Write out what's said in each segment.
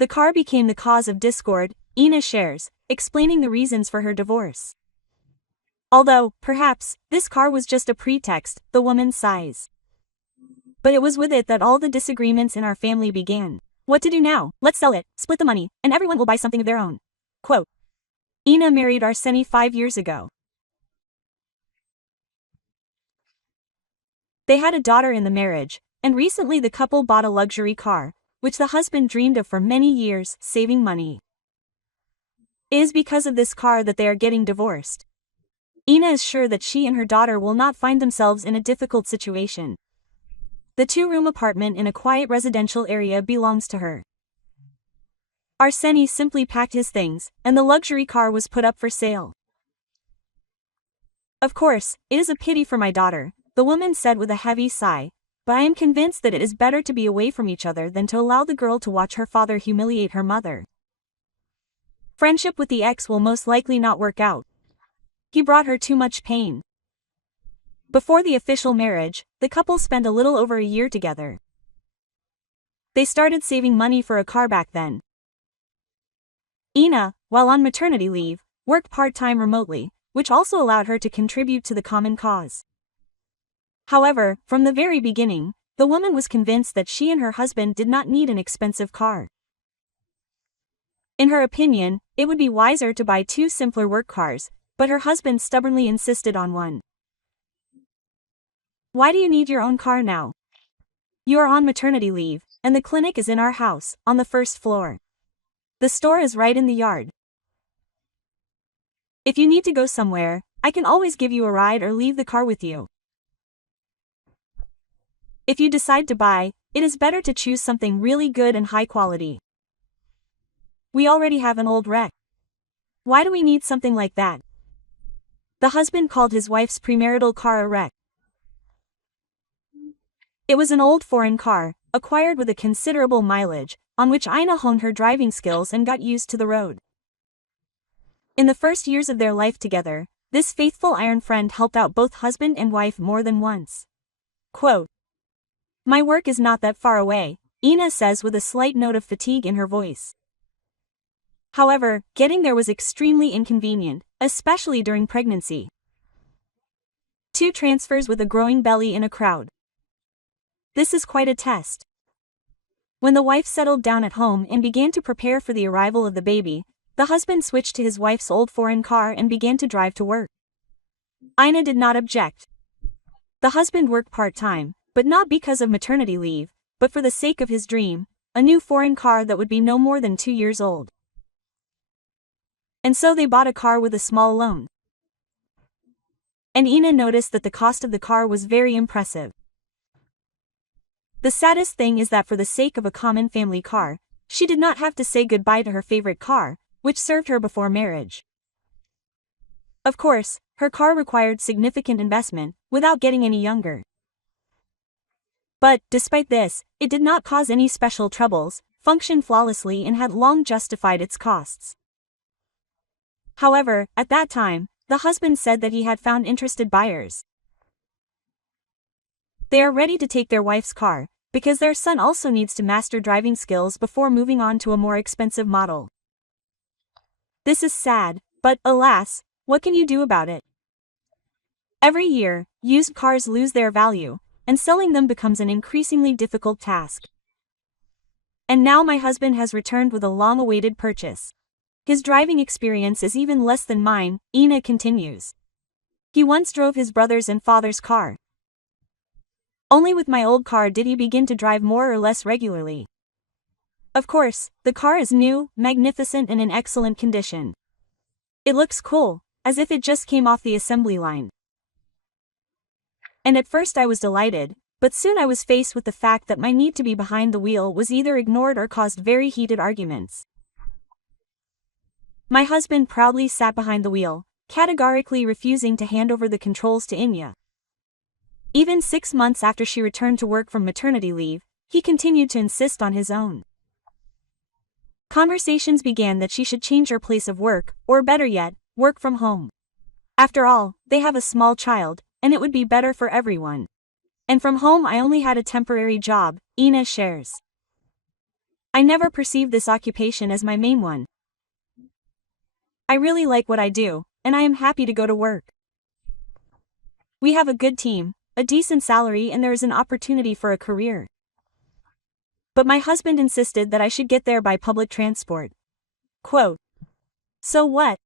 the car became the cause of discord, Ina shares, explaining the reasons for her divorce. Although, perhaps, this car was just a pretext, the woman sighs. But it was with it that all the disagreements in our family began. What to do now? Let's sell it, split the money, and everyone will buy something of their own. Quote. Ina married Arseny 5 years ago. They had a daughter in the marriage, and recently the couple bought a luxury car, which the husband dreamed of for many years, saving money. It is because of this car that they are getting divorced. Ina is sure that she and her daughter will not find themselves in a difficult situation. The 2-room apartment in a quiet residential area belongs to her. Arseny simply packed his things, and the luxury car was put up for sale. Of course, it is a pity for my daughter, the woman said with a heavy sigh, but I am convinced that it is better to be away from each other than to allow the girl to watch her father humiliate her mother. Friendship with the ex will most likely not work out. He brought her too much pain. Before the official marriage, the couple spent a little over a year together. They started saving money for a car back then. Ina, while on maternity leave, worked part-time remotely, which also allowed her to contribute to the common cause. However, from the very beginning, the woman was convinced that she and her husband did not need an expensive car. In her opinion, it would be wiser to buy 2 simpler work cars, but her husband stubbornly insisted on one. Why do you need your own car now? You are on maternity leave, and the clinic is in our house, on the 1st floor. The store is right in the yard. If you need to go somewhere, I can always give you a ride or leave the car with you. If you decide to buy, it is better to choose something really good and high quality. We already have an old wreck. Why do we need something like that? The husband called his wife's premarital car a wreck. It was an old foreign car, acquired with a considerable mileage, on which Ina honed her driving skills and got used to the road. In the first years of their life together, this faithful iron friend helped out both husband and wife more than once. Quote. My work is not that far away, Ina says with a slight note of fatigue in her voice. However, getting there was extremely inconvenient, especially during pregnancy. 2 transfers with a growing belly in a crowd. This is quite a test. When the wife settled down at home and began to prepare for the arrival of the baby, the husband switched to his wife's old foreign car and began to drive to work. Ina did not object. The husband worked part-time, but not because of maternity leave, but for the sake of his dream, a new foreign car that would be no more than 2 years old. And so they bought a car with a small loan. And Ina noticed that the cost of the car was very impressive. The saddest thing is that for the sake of a common family car, she did not have to say goodbye to her favorite car, which served her before marriage. Of course, her car required significant investment, without getting any younger. But, despite this, it did not cause any special troubles, functioned flawlessly and had long justified its costs. However, at that time, the husband said that he had found interested buyers. They are ready to take their wife's car, because their son also needs to master driving skills before moving on to a more expensive model. This is sad, but, alas, what can you do about it? Every year, used cars lose their value, and selling them becomes an increasingly difficult task. And now my husband has returned with a long-awaited purchase. His driving experience is even less than mine, Ina continues. He once drove his brother's and father's car. Only with my old car did he begin to drive more or less regularly. Of course, the car is new, magnificent and in excellent condition. It looks cool, as if it just came off the assembly line. And at first I was delighted, but soon I was faced with the fact that my need to be behind the wheel was either ignored or caused very heated arguments. My husband proudly sat behind the wheel, categorically refusing to hand over the controls to Ina. Even 6 months after she returned to work from maternity leave, he continued to insist on his own. Conversations began that she should change her place of work, or better yet, work from home. After all, they have a small child, and it would be better for everyone. And from home I only had a temporary job, Ina shares. I never perceived this occupation as my main one. I really like what I do, and I am happy to go to work. We have a good team, a decent salary, and there is an opportunity for a career. But my husband insisted that I should get there by public transport. Quote, "So what?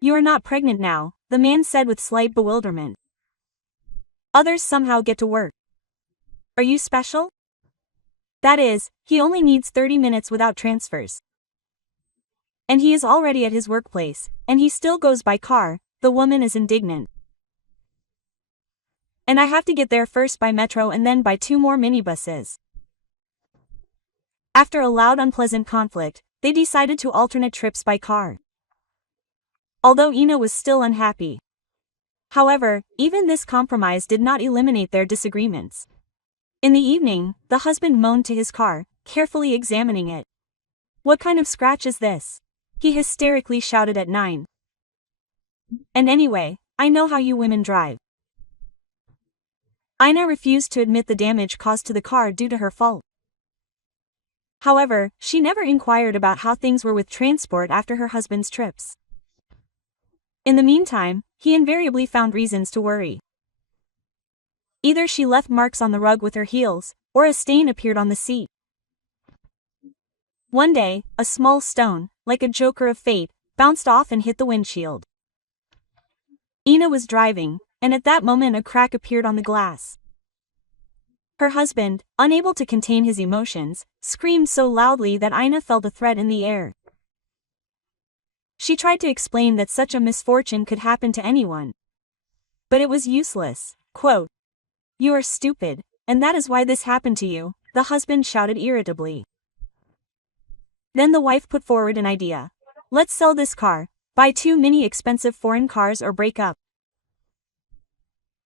You are not pregnant now," the man said with slight bewilderment. "Others somehow get to work. Are you special? That is, he only needs 30 minutes without transfers. And he is already at his workplace, and he still goes by car," the woman is indignant. "And I have to get there first by metro and then by 2 more minibuses." After a loud unpleasant conflict, they decided to alternate trips by car. Although Ina was still unhappy. However, even this compromise did not eliminate their disagreements. In the evening, the husband moaned to his car, carefully examining it. "What kind of scratch is this?" he hysterically shouted at 9. "And anyway, I know how you women drive." Ina refused to admit the damage caused to the car due to her fault. However, she never inquired about how things were with transport after her husband's trips. In the meantime, he invariably found reasons to worry. Either she left marks on the rug with her heels, or a stain appeared on the seat. One day, a small stone, like a joker of fate, bounced off and hit the windshield. Ina was driving, and at that moment a crack appeared on the glass. Her husband, unable to contain his emotions, screamed so loudly that Ina felt a threat in the air. She tried to explain that such a misfortune could happen to anyone. But it was useless. Quote, "You are stupid, and that is why this happened to you," the husband shouted irritably. Then the wife put forward an idea. "Let's sell this car, buy 2 mini expensive foreign cars, or break up."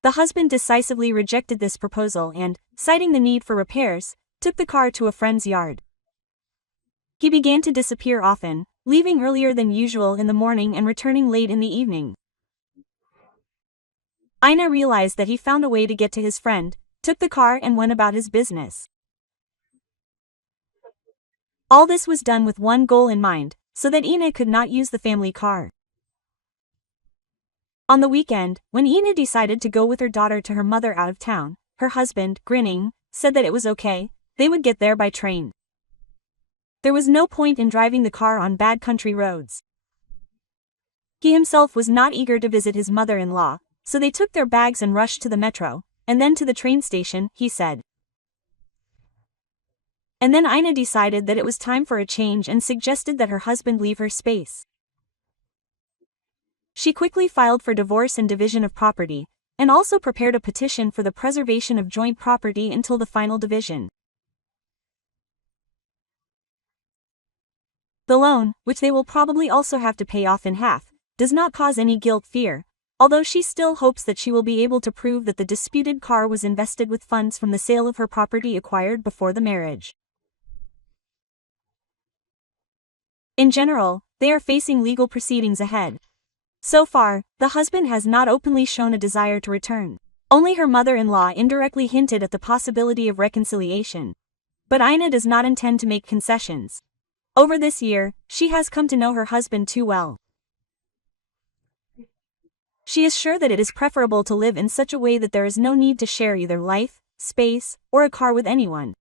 The husband decisively rejected this proposal and, citing the need for repairs, took the car to a friend's yard. He began to disappear often, leaving earlier than usual in the morning and returning late in the evening. Ina realized that he found a way to get to his friend, took the car and went about his business. All this was done with one goal in mind, so that Ina could not use the family car. On the weekend, when Ina decided to go with her daughter to her mother out of town, her husband, grinning, said that it was okay, they would get there by train. There was no point in driving the car on bad country roads. He himself was not eager to visit his mother-in-law, so they took their bags and rushed to the metro, and then to the train station, he said. And then Ina decided that it was time for a change and suggested that her husband leave her space. She quickly filed for divorce and division of property, and also prepared a petition for the preservation of joint property until the final division. The loan, which they will probably also have to pay off in half, does not cause any guilt fear, although she still hopes that she will be able to prove that the disputed car was invested with funds from the sale of her property acquired before the marriage. In general, they are facing legal proceedings ahead. So far, the husband has not openly shown a desire to return. Only her mother-in-law indirectly hinted at the possibility of reconciliation. But Ina does not intend to make concessions. Over this year, she has come to know her husband too well. She is sure that it is preferable to live in such a way that there is no need to share either life, space, or a car with anyone.